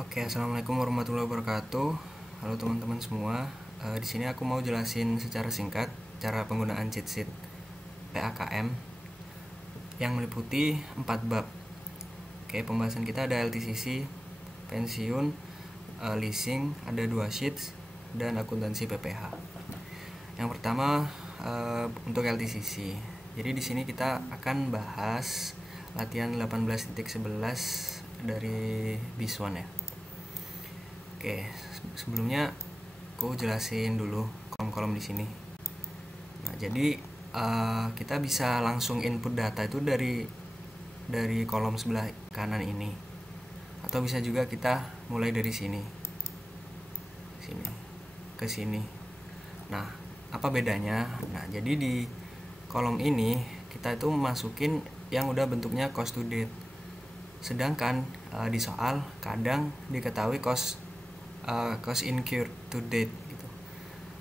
Oke, assalamualaikum warahmatullahi wabarakatuh. Halo teman-teman semua. Di sini aku mau jelasin secara singkat cara penggunaan cheat sheet PAKM yang meliputi 4 bab. Oke, pembahasan kita ada LTCC, pensiun, leasing, ada 2 sheets, dan akuntansi PPH. Yang pertama untuk LTCC. Jadi di sini kita akan bahas latihan 18.11 dari BIS1 ya. Oke, sebelumnya aku jelasin dulu kolom-kolom di sini. Nah, jadi kita bisa langsung input data itu dari kolom sebelah kanan ini, atau bisa juga kita mulai dari sini ke sini. Nah, apa bedanya? Nah, jadi di kolom ini kita itu masukin yang udah bentuknya cost to date. Sedangkan di soal kadang diketahui cost incurred to date gitu.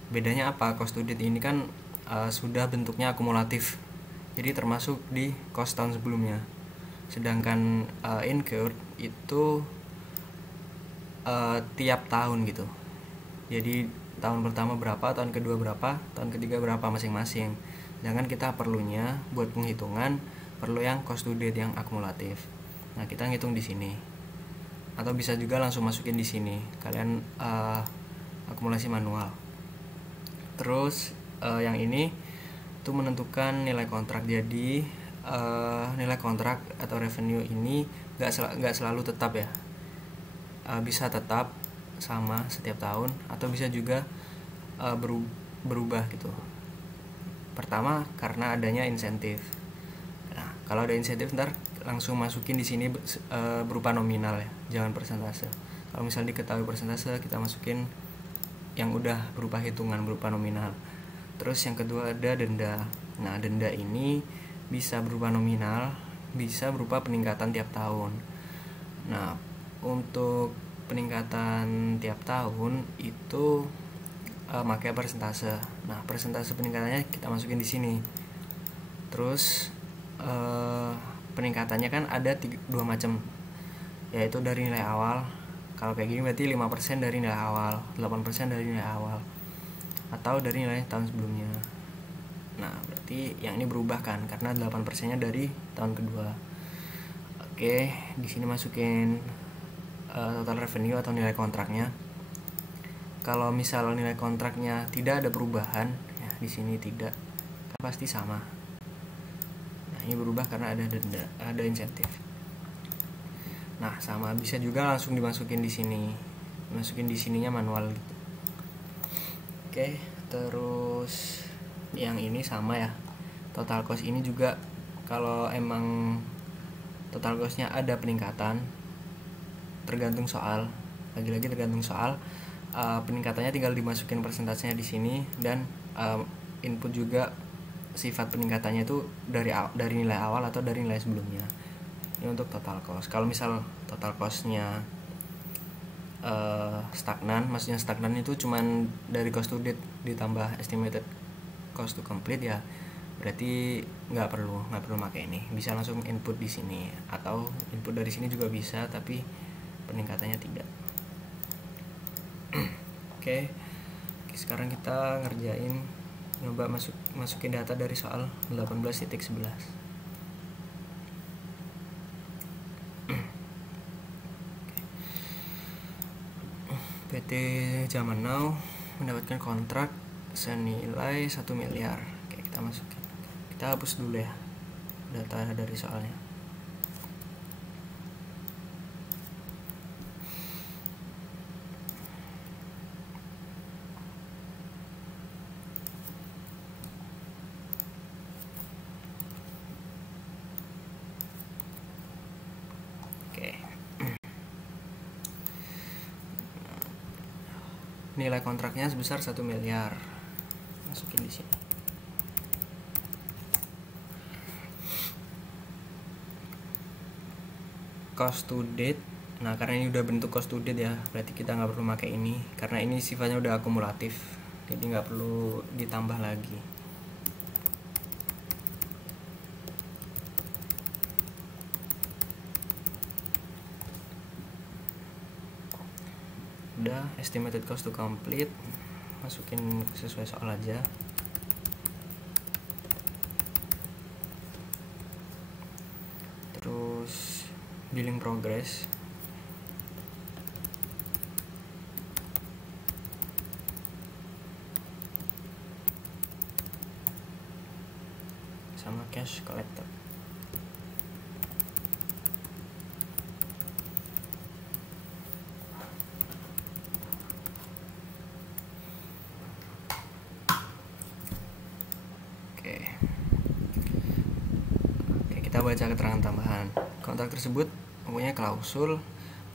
Bedanya apa? Cost to date ini kan sudah bentuknya akumulatif, jadi termasuk di cost tahun sebelumnya. Sedangkan incurred itu tiap tahun gitu. Jadi tahun pertama berapa, tahun kedua berapa, tahun ketiga berapa masing-masing. Sedangkan kita perlunya buat penghitungan perlu yang cost to date yang akumulatif. Nah, kita ngitung di sini. Atau bisa juga langsung masukin di sini. Kalian akumulasi manual. Terus yang ini itu menentukan nilai kontrak. Jadi nilai kontrak atau revenue ini nggak selalu tetap ya. Bisa tetap sama setiap tahun atau bisa juga berubah gitu. Pertama karena adanya insentif. Nah, kalau ada insentif ntar langsung masukin di sini berupa nominal ya, jangan persentase. Kalau misalnya diketahui persentase, kita masukin yang udah berupa hitungan berupa nominal. Terus yang kedua ada denda. Nah, denda ini bisa berupa nominal, bisa berupa peningkatan tiap tahun. Nah, untuk peningkatan tiap tahun itu pakai persentase. Nah, persentase peningkatannya kita masukin di sini. Terus peningkatannya kan ada 2 macam, yaitu dari nilai awal. Kalau kayak gini berarti 5% dari nilai awal, 8% dari nilai awal, atau dari nilai tahun sebelumnya. Nah, berarti yang ini berubah kan karena 8%-nya dari tahun kedua. Oke, di sini masukin total revenue atau nilai kontraknya. Kalau misal nilai kontraknya tidak ada perubahan, ya di sini tidak, kan pasti sama. Nah, ini berubah karena ada denda, ada insentif. Nah, sama bisa juga langsung dimasukin di sini. Masukin di sininya manual gitu. Oke, terus yang ini sama ya. Total cost ini juga kalau emang total costnya ada peningkatan, tergantung soal. Lagi-lagi tergantung soal. Peningkatannya tinggal dimasukin persentasenya di sini, dan input juga sifat peningkatannya itu dari nilai awal atau dari nilai sebelumnya. Ini untuk total cost. Kalau misal total costnya stagnan, maksudnya stagnan itu cuman dari cost to date ditambah estimated cost to complete ya, berarti nggak perlu pakai ini. Bisa langsung input di sini, atau input dari sini juga bisa, tapi peningkatannya tidak. Oke, sekarang kita ngerjain nyoba masukin data dari soal 18.11. PT Zaman Now mendapatkan kontrak senilai 1 miliar. Oke, kita masukin. Kita hapus dulu ya data dari soalnya. Nilai kontraknya sebesar 1 miliar. Masukin di sini. Cost to date. Nah, karena ini udah bentuk cost to date ya, berarti kita nggak perlu pakai ini karena ini sifatnya udah akumulatif, jadi nggak perlu ditambah lagi. Udah, estimated cost to complete, masukin sesuai soal aja. Terus billing progress, sama cash collected. Oke, kita baca keterangan tambahan. Kontrak tersebut mempunyai klausul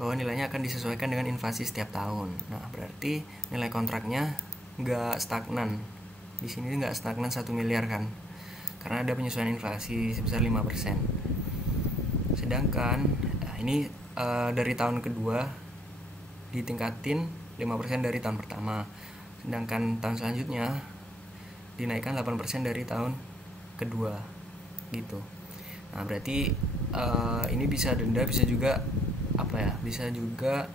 bahwa nilainya akan disesuaikan dengan inflasi setiap tahun. Nah, berarti nilai kontraknya nggak stagnan. Di sini nggak stagnan 1 miliar kan, karena ada penyesuaian inflasi sebesar 5%. Sedangkan ini dari tahun kedua ditingkatin 5% dari tahun pertama. Sedangkan tahun selanjutnya dinaikkan 8% dari tahun kedua gitu. Nah, berarti ini bisa denda, bisa juga bisa juga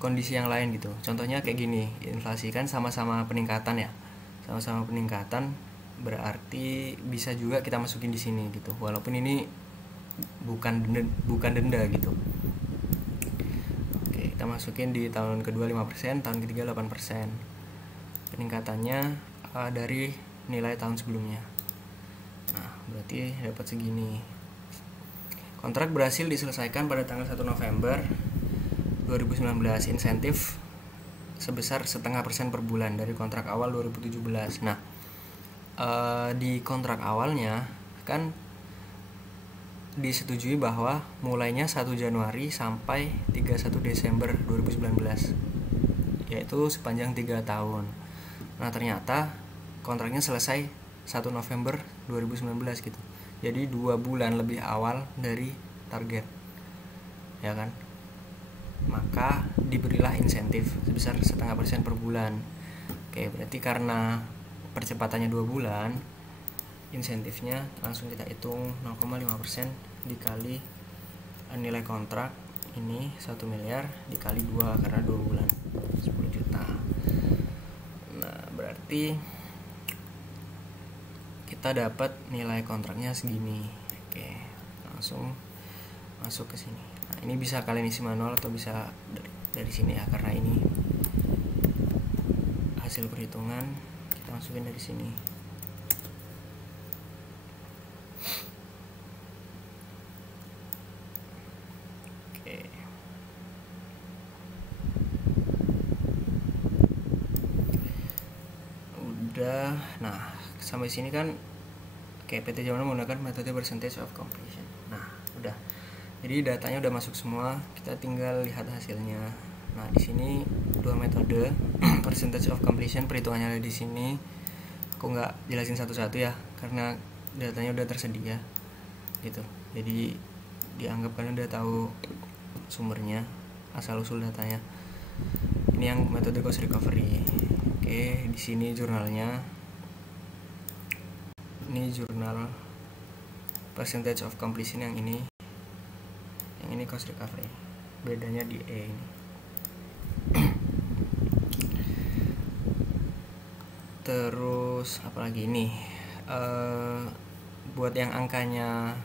kondisi yang lain gitu. Contohnya kayak gini, inflasi kan sama-sama peningkatan ya, sama-sama peningkatan, berarti bisa juga kita masukin di sini gitu, walaupun ini bukan denda gitu. Oke, kita masukin di tahun kedua 5%, tahun ketiga 8%. Peningkatannya dari nilai tahun sebelumnya. Nah, berarti dapat segini. Kontrak berhasil diselesaikan pada tanggal 1 November 2019. Insentif sebesar 0,5% per bulan dari kontrak awal 2017. Nah, di kontrak awalnya kan disetujui bahwa mulainya 1 Januari sampai 31 Desember 2019, yaitu sepanjang 3 tahun. Nah, ternyata kontraknya selesai 1 November 2019 gitu. Jadi 2 bulan lebih awal dari target, ya kan? Maka diberilah insentif sebesar 0,5% per bulan. Oke, berarti karena percepatannya 2 bulan, insentifnya langsung kita hitung 0,5% dikali nilai kontrak ini 1 miliar dikali 2 karena 2 bulan 10 juta. Nah, berarti kita dapat nilai kontraknya segini. Oke, langsung masuk ke sini. Nah, ini bisa kalian isi manual atau bisa dari sini ya, karena ini hasil perhitungan, kita masukin dari sini. Oke. Udah. Nah, sampai sini kan kayak PT Jamana menggunakan metode percentage of completion. Nah, udah. Jadi datanya udah masuk semua, kita tinggal lihat hasilnya. Nah, di sini 2 metode percentage of completion, perhitungannya ada di sini. Aku nggak jelasin satu-satu ya, karena datanya udah tersedia gitu. Jadi dianggap kalian udah tahu sumbernya, asal usul datanya. Ini yang metode cost recovery. Oke, di sini jurnalnya. Ini jurnal percentage of completion yang ini. Yang ini cost recovery. Bedanya di E ini. Terus apalagi ini? Buat yang angkanya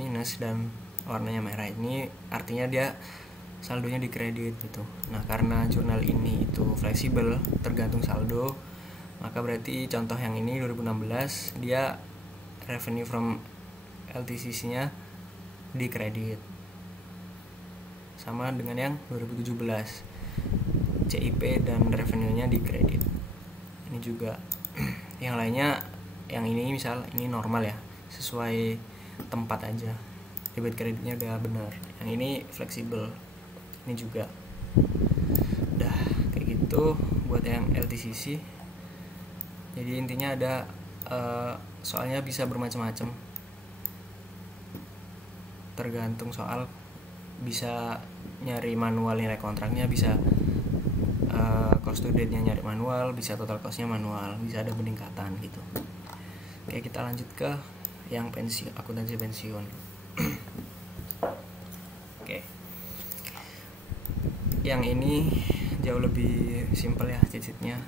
minus dan warnanya merah ini artinya dia saldonya dikredit gitu. Nah, karena jurnal ini itu fleksibel tergantung saldo, maka berarti contoh yang ini 2016 dia revenue from LTCC-nya dikredit. Sama dengan yang 2017 CIP dan revenue-nya dikredit. Ini juga yang lainnya, yang ini misal ini normal ya, sesuai tempat aja, debit kreditnya udah benar. Yang ini fleksibel, ini juga udah kayak gitu buat yang LTCC. Jadi intinya ada soalnya bisa bermacam-macam, tergantung soal, bisa nyari manual nilai kontraknya, bisa cost to date-nya nyari manual, bisa total cost-nya manual, bisa ada peningkatan gitu. Oke, kita lanjut ke yang pensiun, akuntansi pensiun. Oke. Yang ini jauh lebih simple ya cheat-sheetnya,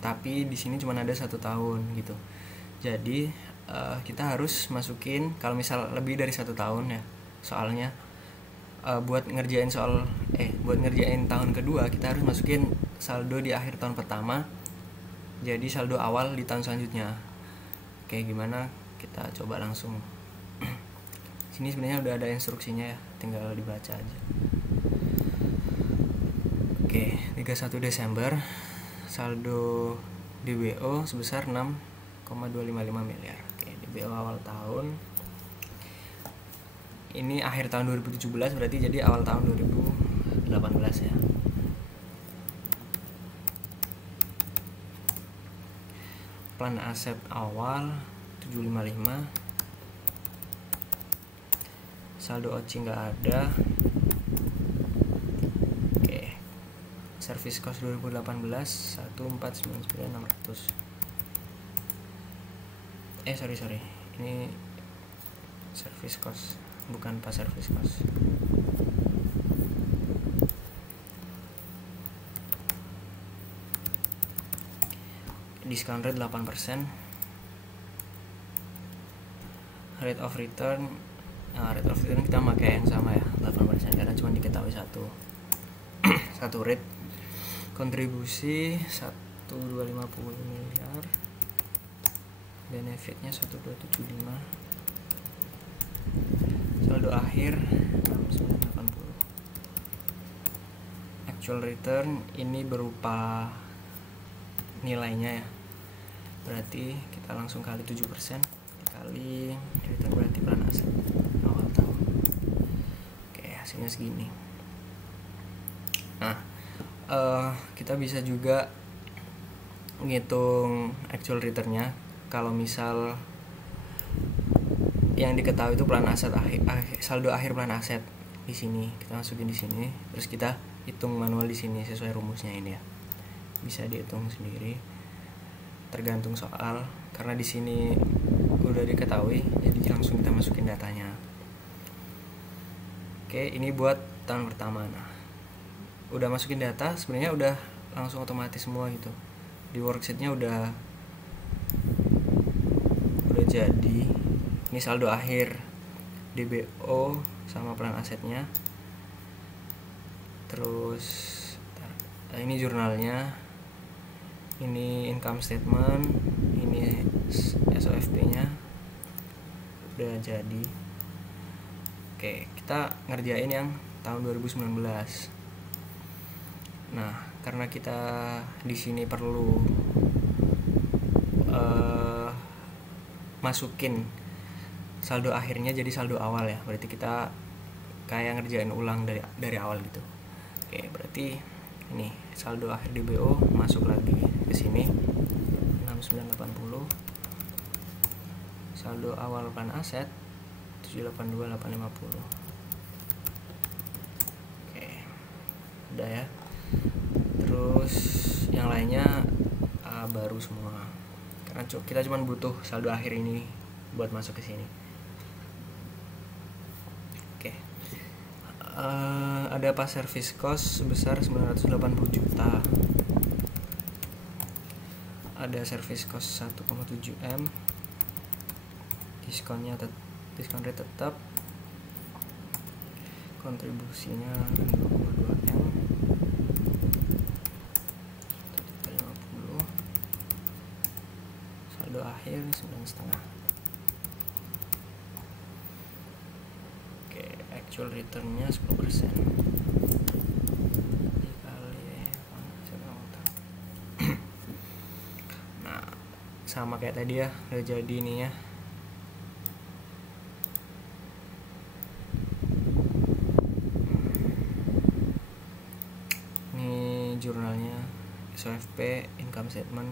tapi di sini cuma ada 1 tahun gitu. Jadi kita harus masukin kalau misal lebih dari 1 tahun ya soalnya, buat ngerjain tahun kedua kita harus masukin saldo di akhir tahun pertama jadi saldo awal di tahun selanjutnya. Oke, gimana, kita coba langsung. Sini sebenarnya udah ada instruksinya ya, tinggal dibaca aja. Oke, 31 Desember saldo DBO sebesar 6,255 miliar. Oke, DBO awal tahun. Ini akhir tahun 2017 berarti jadi awal tahun 2018 ya. Plan aset awal 755. Saldo OCI nggak ada. Oke. Service cost 2018 1499600. Sorry. Ini service cost, bukan pas service cost. Discount rate 8%. Rate of return kita pakai yang sama ya, 8% karena cuma diketahui satu rate. Kontribusi 1250 miliar. Benefitnya 1275. Saldo akhir 6980. Actual return ini berupa nilainya ya, berarti kita langsung kali 7% dikali return, berarti plan aset awal tahun. Oke, hasilnya segini. Nah, kita bisa juga ngitung actual returnnya kalau misal yang diketahui itu plan aset saldo akhir plan aset. Di sini kita masukin di sini, terus kita hitung manual di sini sesuai rumusnya ini ya. Bisa dihitung sendiri tergantung soal, karena di sini udah diketahui jadi langsung kita masukin datanya. Oke, ini buat tahun pertama. Nah, udah masukin data sebenarnya udah langsung otomatis semua gitu. Di worksheetnya udah jadi. Ini saldo akhir DBO sama plan asetnya. Terus ini jurnalnya, ini income statement, ini SOFP-nya udah jadi. Oke, kita ngerjain yang tahun 2019. Nah, karena kita di sini perlu masukin saldo akhirnya jadi saldo awal ya, berarti kita kayak ngerjain ulang dari awal gitu. Oke, berarti ini saldo akhir DBO masuk lagi ke sini 6980. Saldo awal plan aset 782850. Oke, udah ya. Terus yang lainnya baru semua, karena kita cuma butuh saldo akhir ini buat masuk ke sini. Oke. Ada pas service cost sebesar 980 juta. Ada service cost 1,7 M. Diskon rate tetap. Kontribusinya 2,2 M. 50. Saldo akhir 9,5. Oke, actual returnnya 10%. Nah, sama kayak tadi ya, udah jadi nih ya. Ini jurnalnya, SOFP, income statement.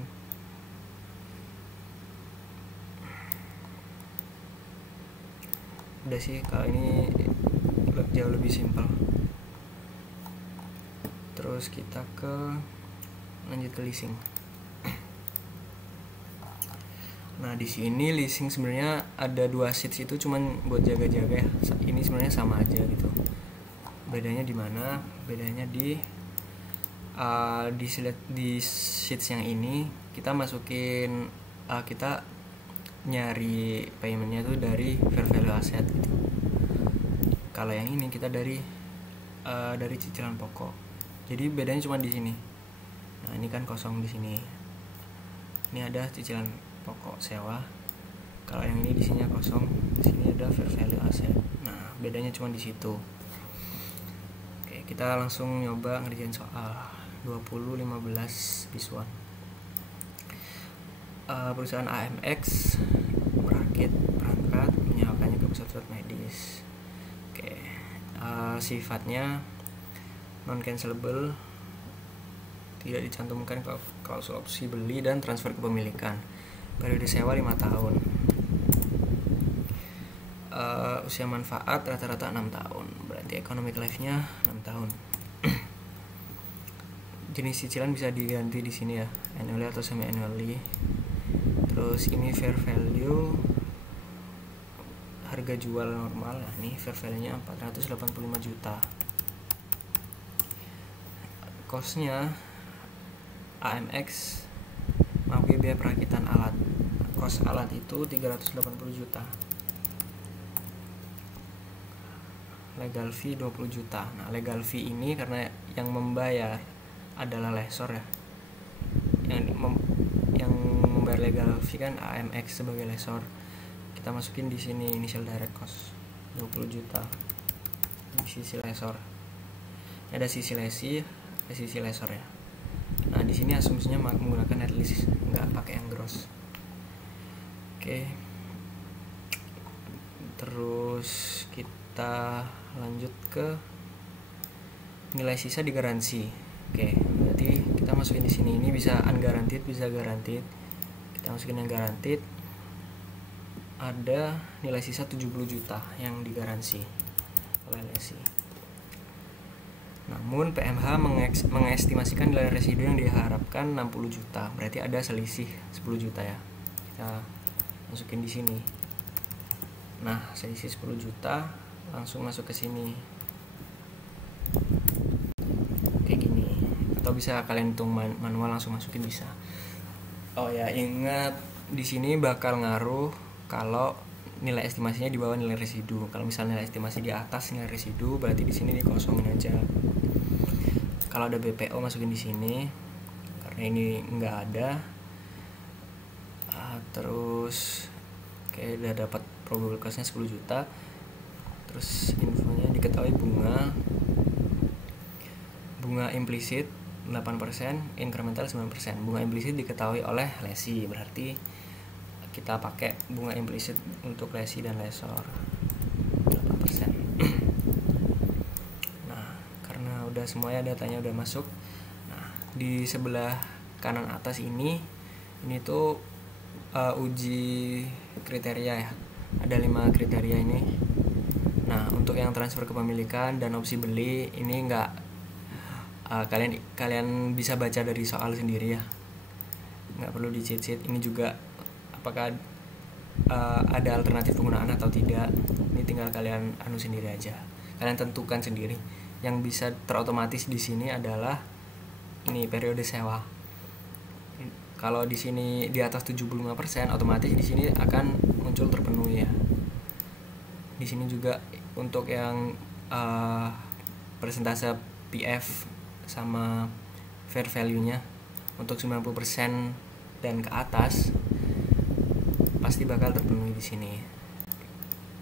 Udah sih, kalau ini jauh lebih simpel. Terus kita lanjut ke leasing. Nah, di sini leasing sebenarnya ada 2 sheets, itu cuman buat jaga-jaga ya. Ini sebenarnya sama aja gitu. Bedanya di mana? Bedanya di di sheets yang ini kita masukin kita nyari paymentnya tuh dari fair value asset gitu. Kalau yang ini kita dari cicilan pokok. Jadi bedanya cuma di sini. Nah, ini kan kosong di sini. Ini ada cicilan pokok sewa. Kalau yang ini di sini kosong, di sini ada fair value asset. Nah, bedanya cuma di situ. Oke, kita langsung nyoba ngerjain soal 2015 visual. Perusahaan AMX merakit perangkat menyewakannya ke pusat medis. Oke, sifatnya non cancelable, tidak dicantumkan klausul opsi beli dan transfer kepemilikan. Periode sewa 5 tahun. Usia manfaat rata-rata 6 tahun. Berarti economic life-nya 6 tahun. Jenis cicilan bisa diganti di sini ya, annually atau semi annually. Terus ini fair value, harga jual normal. Nah, nih fair value-nya 485 juta. Cost-nya AMX mengakui biaya perakitan alat. Cost alat itu 380 juta. Legal fee 20 juta. Nah, legal fee ini karena yang membayar adalah lessor ya. Yang membayar legal fee kan AMX sebagai lessor. Kita masukin di sini initial direct cost 20 juta di sisi lessor. Ini ada sisi lesi, ada sisi lessor ya. Nah, di sini asumsinya menggunakan net lease, nggak pakai yang gross. Oke. Terus kita lanjut ke nilai sisa digaransi. Oke, berarti kita masukin di sini. Ini bisa unguaranteed, bisa guaranteed. Kita masukin yang guaranteed. Ada nilai sisa 70 juta yang digaransi oleh lesi. Namun PMH mengestimasikan nilai residu yang diharapkan 60 juta. Berarti ada selisih 10 juta ya. Kita masukin di sini. Nah, selisih 10 juta langsung masuk ke sini. Kayak gini. Atau bisa kalian hitung manual langsung masukin bisa. Oh ya, ingat di sini bakal ngaruh kalau nilai estimasinya di bawah nilai residu. Kalau misalnya nilai estimasi di atas nilai residu, berarti di sini dikosongin aja. Kalau ada BPO masukin di sini. Karena ini nggak ada. Terus oke, udah dapat probable cost-nya 10 juta. Terus infonya diketahui bunga implisit 8%, incremental 9%. Bunga implisit diketahui oleh lesi, berarti kita pakai bunga implisit untuk lesi dan lessor 8%. Nah, karena udah semuanya datanya udah masuk. Nah, di sebelah kanan atas ini tuh uji kriteria ya. Ada 5 kriteria ini. Nah, untuk yang transfer kepemilikan dan opsi beli ini enggak, kalian bisa baca dari soal sendiri ya. Nggak perlu di cheat sheet. Ini juga apakah ada alternatif penggunaan atau tidak. Ini tinggal kalian sendiri aja. Kalian tentukan sendiri. Yang bisa terotomatis di sini adalah ini periode sewa. Kalau di sini di atas 75%, otomatis di sini akan muncul terpenuhi ya. Di sini juga untuk yang persentase PF sama fair value-nya untuk 90% dan ke atas pasti bakal terpenuhi di sini.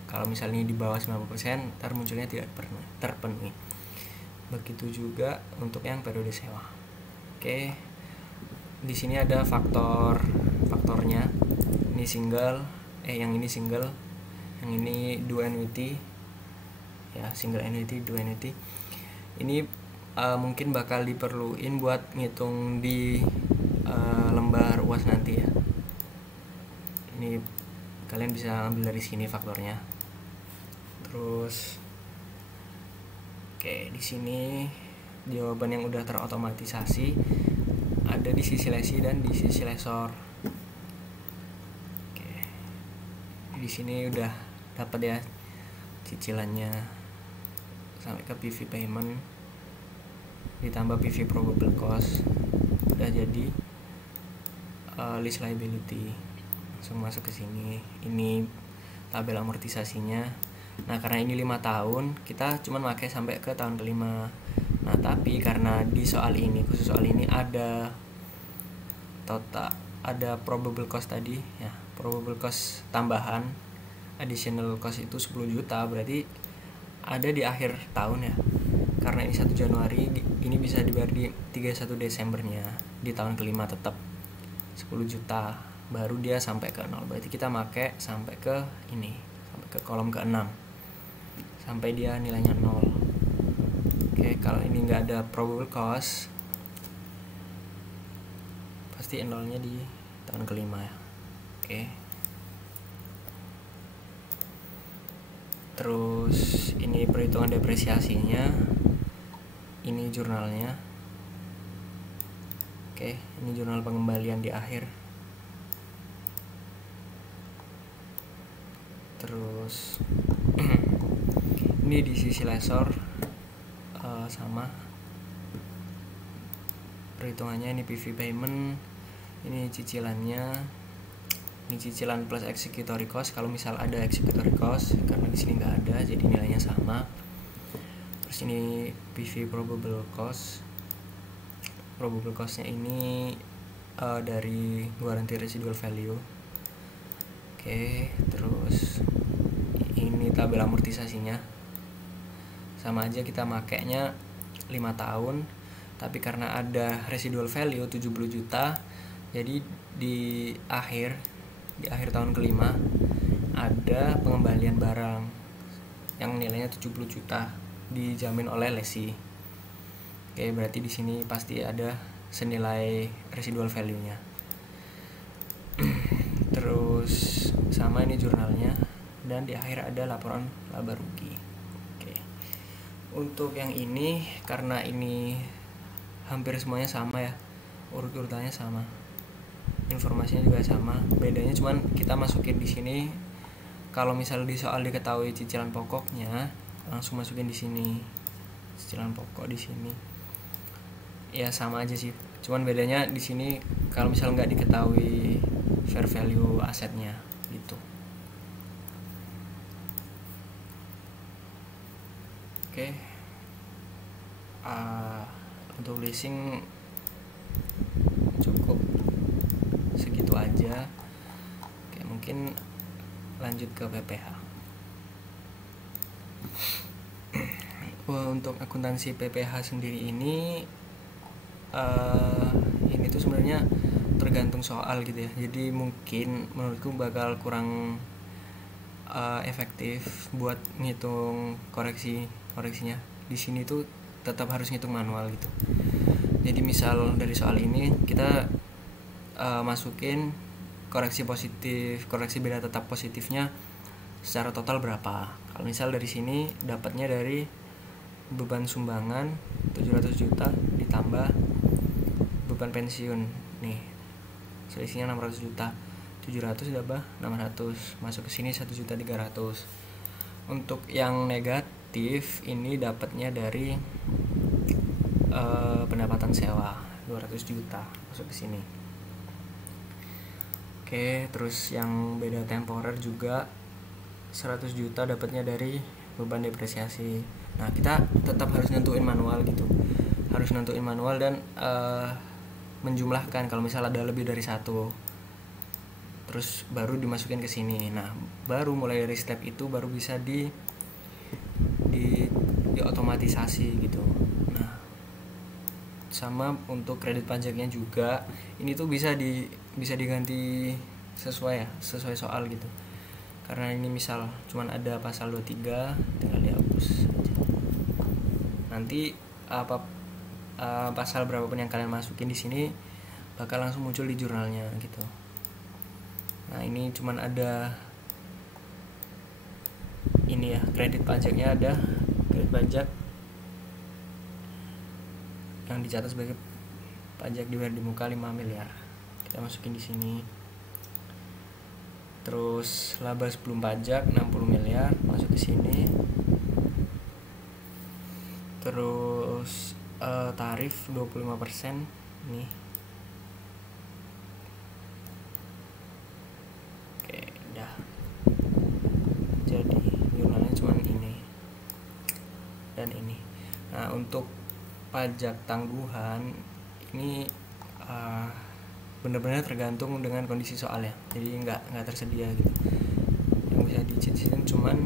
Kalau misalnya di bawah 90%, ntar munculnya tidak terpenuhi. Begitu juga untuk yang periode sewa. Oke. Di sini ada faktornya. Ini single, yang ini single, yang ini due annuity. Ya, single annuity, due annuity. Ini mungkin bakal diperluin buat ngitung di lembar UAS nanti ya. Ini kalian bisa ambil dari sini faktornya. Terus oke, di sini jawaban yang udah terotomatisasi ada di sisi lesi dan di sisi lessor. Oke. Di sini udah dapat ya cicilannya sampai ke PV payment. ditambah PV probable cost, udah jadi lease liability. Langsung masuk ke sini. Ini tabel amortisasinya. Nah, karena ini 5 tahun, kita cuma pakai sampai ke tahun kelima. Nah, tapi karena di soal ini, khusus soal ini ada probable cost tadi ya, probable cost tambahan, additional cost itu 10 juta, berarti ada di akhir tahun ya. Karena ini 1 Januari, ini bisa dibayar di 31 Desembernya, di tahun kelima tetap 10 juta, baru dia sampai ke 0. Berarti kita pakai sampai ke ini, sampai ke kolom ke-6, sampai dia nilainya 0. Oke, kalau ini nggak ada probable cost, pasti nolnya di tahun kelima ya. Oke. Terus ini perhitungan depresiasinya, ini jurnalnya. Oke, ini jurnal pengembalian di akhir. Terus ini di sisi lesor sama perhitungannya. Ini PV payment, ini cicilannya, ini cicilan plus executory cost kalau misal ada executory cost, karena di sini nggak ada jadi nilainya sama. Terus ini PV probable cost, probable costnya ini dari guarantee residual value. Oke, terus ini tabel amortisasinya, sama aja kita makainya 5 tahun, tapi karena ada residual value 70 juta, jadi di akhir tahun kelima ada pengembalian barang yang nilainya 70 juta dijamin oleh lesi. Oke, berarti di sini pasti ada senilai residual value-nya. Terus sama ini jurnalnya, dan di akhir ada laporan laba rugi. Oke. Untuk yang ini, karena ini hampir semuanya sama ya, urut-urutannya sama, informasinya juga sama, bedanya cuman kita masukin di sini. Kalau misal di soal diketahui cicilan pokoknya, langsung masukin di sini cicilan pokok di sini. Ya sama aja sih, cuman bedanya di sini kalau misal nggak diketahui fair value asetnya gitu. Oke. Untuk leasing cukup segitu aja. Oke, mungkin lanjut ke PPH. Untuk akuntansi PPH sendiri ini tuh sebenarnya tergantung soal gitu ya. Jadi mungkin menurutku bakal kurang efektif buat ngitung koreksinya. Di sini tuh tetap harus ngitung manual gitu. Jadi misal dari soal ini kita masukin koreksi positif, koreksi beda tetap positifnya secara total berapa. Kalau misal dari sini dapatnya dari beban sumbangan 700 juta ditambah beban pensiun nih, selisihnya 600 juta. 700 tambah 600 masuk ke sini 1.300.000. Untuk yang negatif ini dapatnya dari pendapatan sewa 200 juta masuk ke sini. Oke, terus yang beda temporer juga 100 juta dapatnya dari beban depresiasi. Nah, kita tetap harus nentuin manual gitu. Harus nentuin manual dan menjumlahkan kalau misalnya ada lebih dari satu. Terus baru dimasukin ke sini. Nah, baru mulai dari step itu baru bisa di otomatisasi gitu. Nah, sama untuk kredit pajaknya juga ini tuh bisa diganti sesuai soal gitu. Karena ini misal cuman ada pasal 23 tinggal dihapus aja. Nanti pasal berapapun yang kalian masukin di sini bakal langsung muncul di jurnalnya gitu. Nah, ini cuman ada ini ya, kredit pajaknya ada, kredit pajak yang dicatat sebagai pajak dibayar di muka 5 miliar. Kita masukin di sini. Terus laba sebelum pajak 60 miliar masuk ke sini. Terus tarif 25% nih. Oke, udah. Jadi jurnalnya cuman ini dan ini. Nah, untuk pajak tangguhan ini benar-benar tergantung dengan kondisi soalnya, jadi nggak tersedia gitu. Yang bisa dicicilin cuman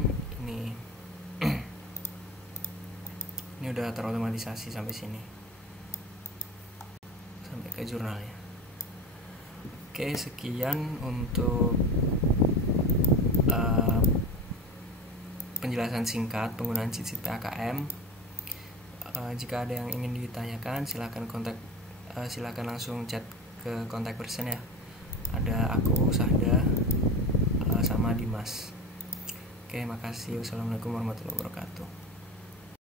ini. Ini udah terotomatisasi sampai sini, sampai ke jurnalnya. Oke, sekian untuk penjelasan singkat penggunaan cheat sheet PAKM. Jika ada yang ingin ditanyakan, silakan langsung chat ke kontak person ya. Ada aku, Sahda, sama Dimas. Oke, makasih. Wassalamualaikum warahmatullahi wabarakatuh.